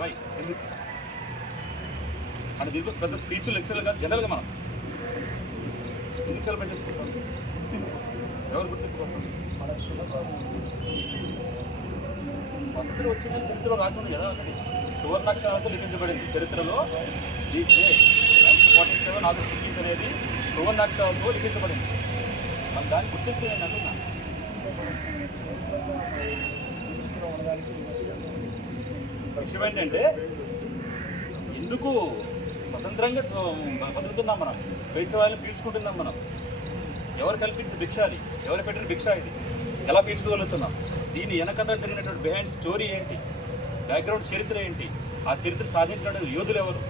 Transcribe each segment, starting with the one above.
Why ఎందుకు? అంటే దీనికోసం పెద్ద స్పీచ్ లెక్చర్లు కాదు జనరల్గా మనం. ఎందుకు సెలబ్రేట్ చేసుకుంటాం ఎవరు గుర్తింపుకోవాలి భక్తులు వచ్చిన చరిత్రలో రాసి ఉంది కదా. సువర్ణాక్షరాలతో లిఖించబడింది. చరిత్రలో ఈ ఫార్టీ సెవెన్ ఆగస్ట్ ఫిఫ్టీన్త్ అనేది సువర్ణాక్షరాలతో లిఖించబడింది. మన దాన్ని గుర్తింపు నేను అంటున్నాను విషయం ఏంటంటే ఎందుకు స్వతంత్రంగా బతుకుతున్నాం మనం స్వేచ్ఛ వాళ్ళని పీల్చుకుంటున్నాం మనం. ఎవరు కల్పించిన భిక్ష అది? ఎవరు పెట్టిన భిక్ష ఇది? ఎలా పీల్చుకోగలుగుతున్నాం? దీని వెనకథ జరిగినటువంటి బిహైండ్ స్టోరీ ఏంటి? బ్యాక్గ్రౌండ్ చరిత్ర ఏంటి? ఆ చరిత్ర సాధించినటువంటి యోధులు ఎవరు?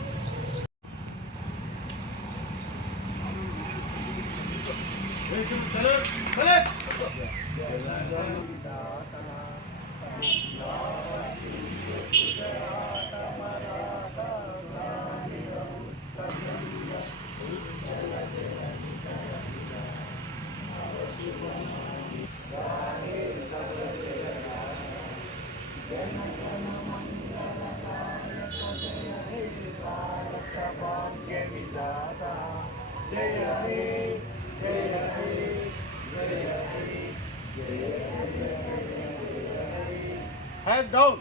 Head down.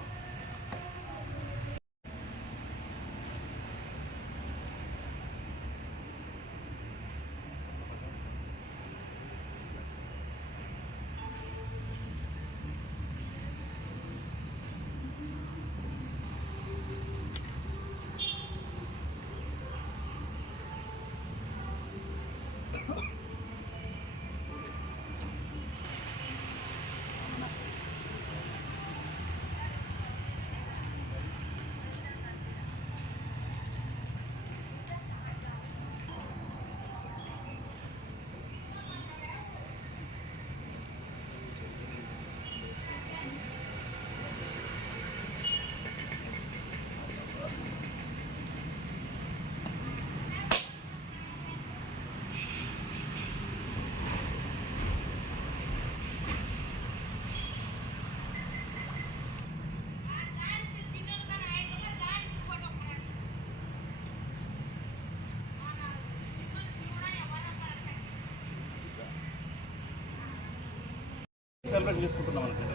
సెలబ్రేట్ చేసుకుంటున్నాం అనుకుంటే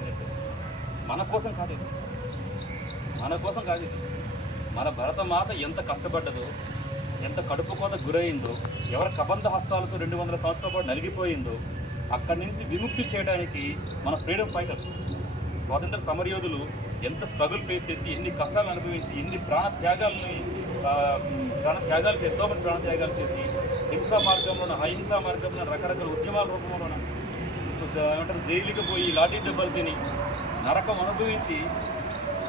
మన కోసం కాదు ఇది. మన కోసం కాదు ఇది. మన భరతమాత ఎంత కష్టపడ్డదో ఎంత కడుపు కోత గురైందో ఎవరి కబంధ హస్తాలతో రెండు వందల సంవత్సరాల పాటు నలిగిపోయిందో అక్కడి నుంచి విముక్తి చేయడానికి మన ఫ్రీడమ్ ఫైటర్స్ స్వాతంత్ర సమరయోధులు ఎంత స్ట్రగుల్ ఫేస్ చేసి ఎన్ని కష్టాలు అనుభవించి ఎన్ని ప్రాణ త్యాగాలని ఆ, ప్రాణ త్యాగాలు చేసి ప్రాణ త్యాగాలు చేసి హింసా మార్గంలోన అహింసా మార్గంలో రకరకాల ఉద్యమాల రూపంలోన ఏమంటారు జైలుకి పోయి లాఠీ దెబ్బలు తిని నరకం అనుభవించి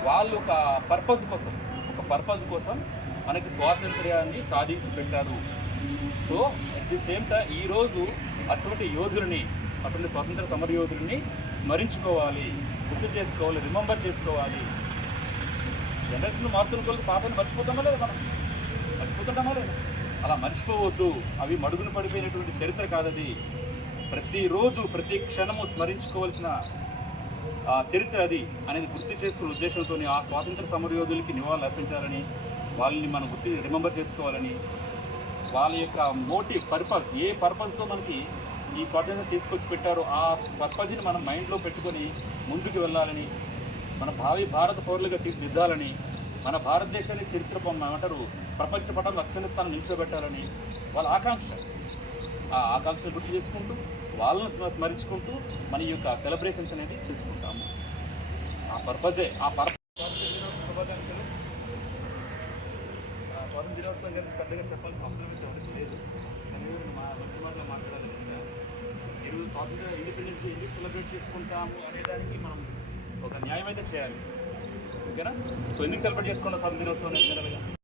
వాళ్ళు ఒక పర్పస్ కోసం ఒక పర్పస్ కోసం మనకి స్వాతంత్ర్యాన్ని సాధించి పెట్టారు. So at the same time ఈరోజు అటువంటి యోధులని అటువంటి స్వాతంత్ర సమరయోధుల్ని స్మరించుకోవాలి గుర్తు చేసుకోవాలి రిమెంబర్ చేసుకోవాలి. జనరేషన్ మారుతున్న కొరకు పాపని మర్చిపోతామా లేదా మనం? మర్చిపోతుంటామా లేదా? అలా మర్చిపోవద్దు. అవి మడుగున పడిపోయినటువంటి చరిత్ర కాదది. ప్రతిరోజు ప్రతి క్షణము స్మరించుకోవాల్సిన ఆ చరిత్ర అది అనేది గుర్తు చేసుకునే ఉద్దేశంతో ఆ స్వాతంత్ర సమరయోధులకి నివాళులు అర్పించాలని వాళ్ళని మనం గుర్తు రిమెంబర్ చేసుకోవాలని వాళ్ళ యొక్క మోటివ్ పర్పస్ ఏ పర్పస్తో మనకి ఈ స్వాతంత్రం తీసుకొచ్చి పెట్టారో ఆ పర్పస్ని మనం మైండ్లో పెట్టుకొని ముందుకు వెళ్ళాలని మన భావి భారత పౌరులుగా తీర్చిదిద్దాలని మన భారతదేశాన్ని చరిత్ర పొమ్మ- ఏమంటారు ప్రపంచ పటంలో అత్యున్న స్థానం నిలిచోబెట్టాలని వాళ్ళ ఆకాంక్ష. ఆ ఆకాంక్షను గుర్తు చేసుకుంటూ వాళ్ళని స్మరించుకుంటూ మన యొక్క సెలబ్రేషన్స్ అనేది చేసుకుంటాము ఆ పర్పజే ఆ పర్పస్ స్వాతంత్ర దినోత్సవం గురించి పెద్దగా చెప్పాల్సిన అవసరం అయితే ఎవరికి లేదు కానీ నేను మా మంచి మాటలో మాట్లాడాలి ఈరోజు స్వాతంత్ర ఇండిపెండెన్స్ ఎందుకు సెలబ్రేట్ చేసుకుంటాము అనేదానికి మనం ఒక న్యాయం అయితే చేయాలి ఓకేనా సో ఎందుకు సెలబ్రేట్ చేసుకుంటాం స్వాతంత్ర దినోత్సవం అనేది